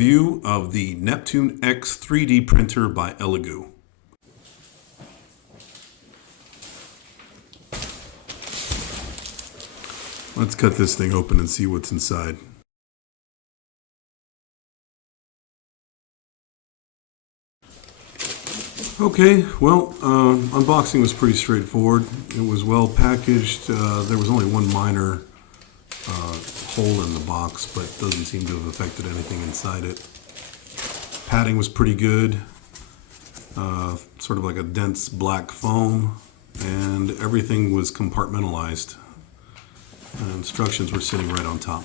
review of the Neptune X 3D printer by Elegoo. Let's cut this thing open and see what's inside. Okay, well, unboxing was pretty straightforward. It was well packaged. There was only one minor hole in the box, but it doesn't seem to have affected anything inside it. Padding was pretty good, sort of like a dense black foam, and everything was compartmentalized. Instructions were sitting right on top.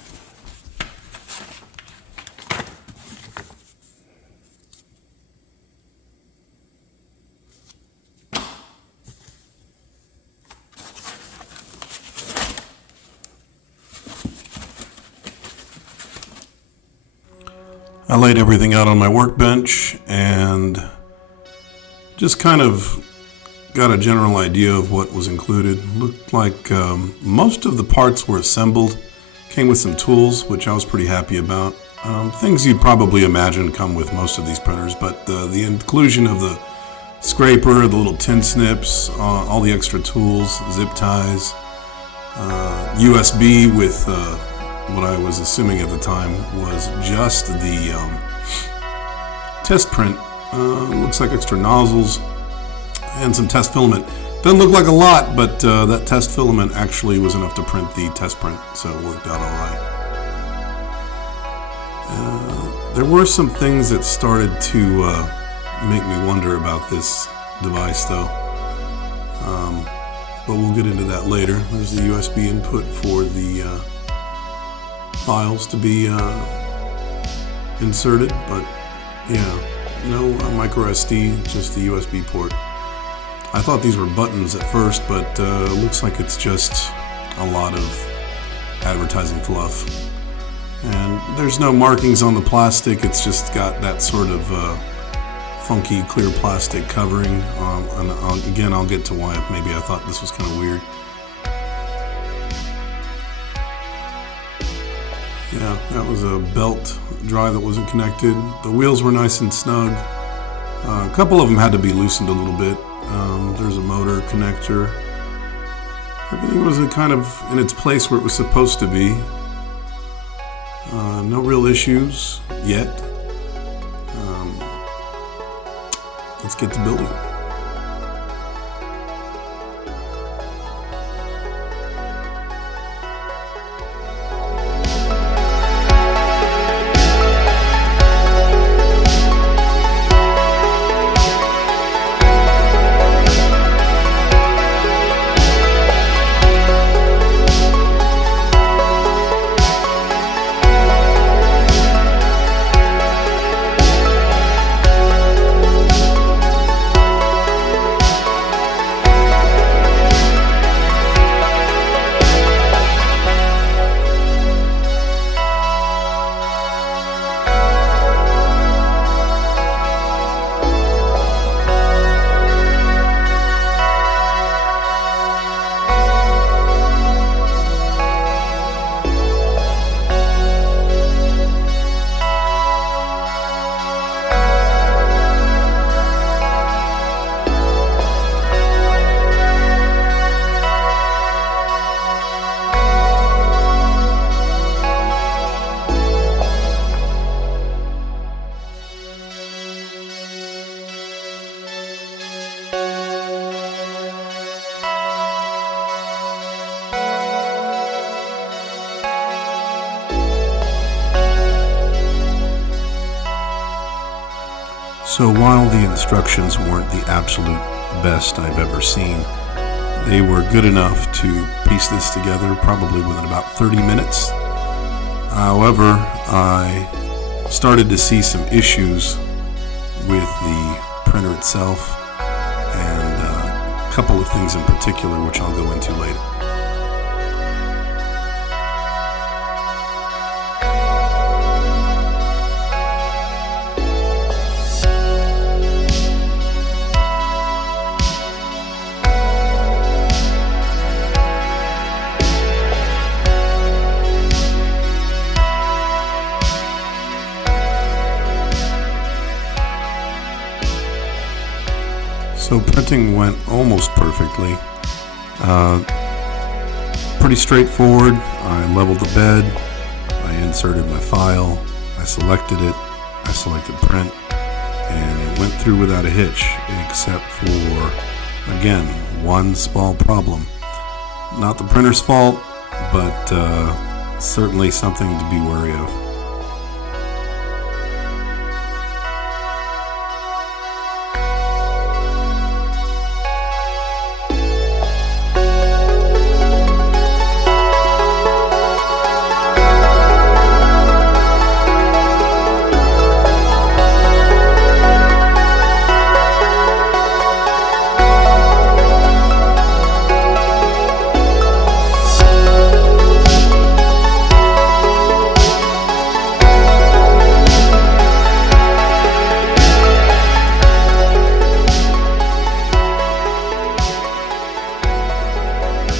I laid everything out on my workbench and just kind of got a general idea of what was included. Looked like most of the parts were assembled, came with some tools, which I was pretty happy about. Things you'd probably imagine come with most of these printers, but the inclusion of the scraper, the little tin snips, all the extra tools, zip ties, USB with what I was assuming at the time was just the test print. Looks like extra nozzles and some test filament. Doesn't look like a lot, but that test filament actually was enough to print the test print, so it worked out all right. There were some things that started to make me wonder about this device, though. But we'll get into that later. There's the USB input for the files to be inserted, but yeah, no micro SD, just the USB port. I thought these were buttons at first, but it looks like it's just a lot of advertising fluff. And there's no markings on the plastic, it's just got that sort of funky clear plastic covering. And again, I'll get to why maybe I thought this was kind of weird. Yeah, that was a belt drive that wasn't connected. The wheels were nice and snug. A couple of them had to be loosened a little bit. There's a motor connector. Everything was kind of in its place where it was supposed to be. No real issues yet. Let's get to building. So while the instructions weren't the absolute best I've ever seen, they were good enough to piece this together probably within about 30 minutes. However, I started to see some issues with the printer itself and a couple of things in particular which I'll go into later. So printing went almost perfectly. Pretty straightforward. I leveled the bed, I inserted my file, I selected it, I selected print, and it went through without a hitch, except for, again, one small problem. Not the printer's fault, but certainly something to be wary of.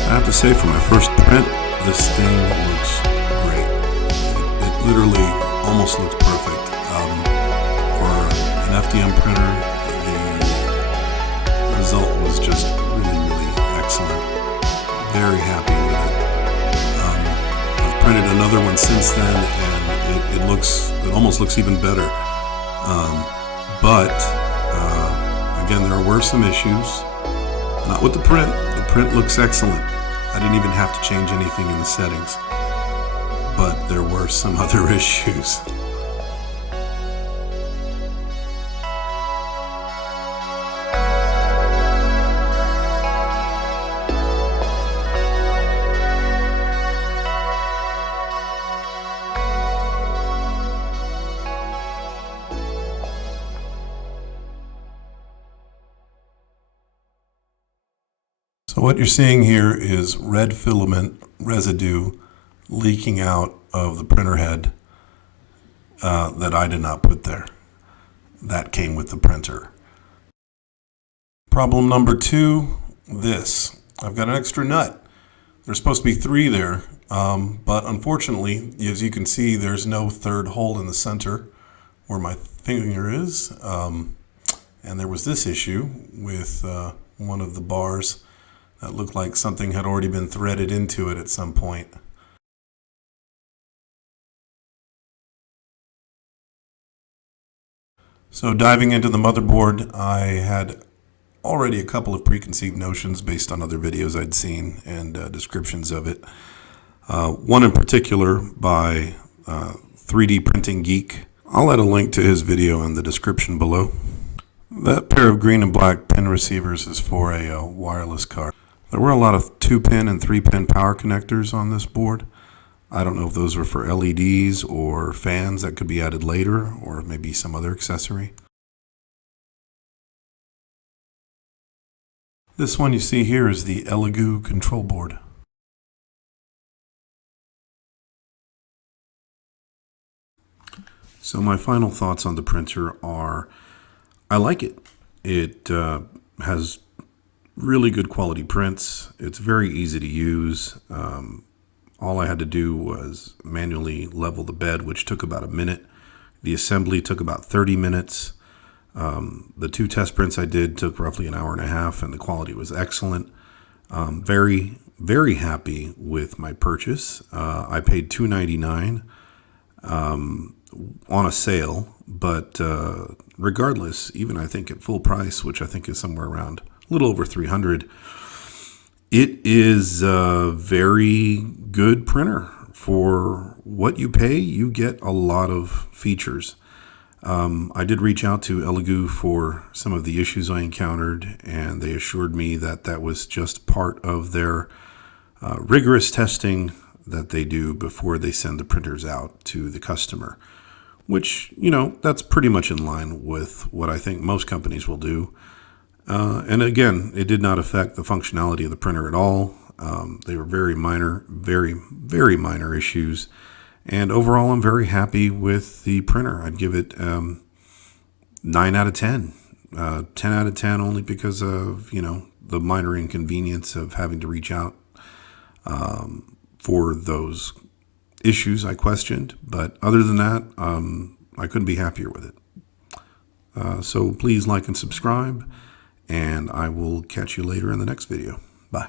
I have to say, for my first print, this thing looks great. It literally almost looks perfect. For an FDM printer, the result was just really excellent. Very happy with it. I've printed another one since then, and it almost looks even better. But again, there were some issues. Not with the print. The print looks excellent. I didn't even have to change anything in the settings, but there were some other issues. So what you're seeing here is red filament residue leaking out of the printer head that I did not put there. That came with the printer. Problem number 2, this. I've got an extra nut. There's supposed to be 3 there, but unfortunately, as you can see, there's no third hole in the center where my finger is. And there was this issue with one of the bars that looked like something had already been threaded into it at some point. So diving into the motherboard, I had already a couple of preconceived notions based on other videos I'd seen and descriptions of it. One in particular by 3D Printing Geek. I'll add a link to his video in the description below. That pair of green and black pin receivers is for a wireless card. There were a lot of 2-pin and 3-pin power connectors on this board. I don't know if those were for LEDs or fans that could be added later, or maybe some other accessory. This one you see here is the Elegoo control board. So my final thoughts on the printer are, I like it. It has really good quality prints. It's very easy to use. All I had to do was manually level the bed, which took about a minute. The assembly took about 30 minutes. The 2 test prints I did took roughly an hour and a half, and the quality was excellent. Very happy with my purchase. I paid $299 on a sale, but regardless, even I think at full price, which I think is somewhere around a little over $300, it is a very good printer. For what you pay, you get a lot of features. I did reach out to Elegoo for some of the issues I encountered, and they assured me that that was just part of their rigorous testing that they do before they send the printers out to the customer, which, you know, that's pretty much in line with what I think most companies will do. And again, it did not affect the functionality of the printer at all. They were very minor issues. And overall, I'm very happy with the printer. I'd give it 9 out of 10. 10 out of 10 only because of, you know, the minor inconvenience of having to reach out for those issues I questioned. But other than that, I couldn't be happier with it. So please like and subscribe. and I will catch you later in the next video. Bye.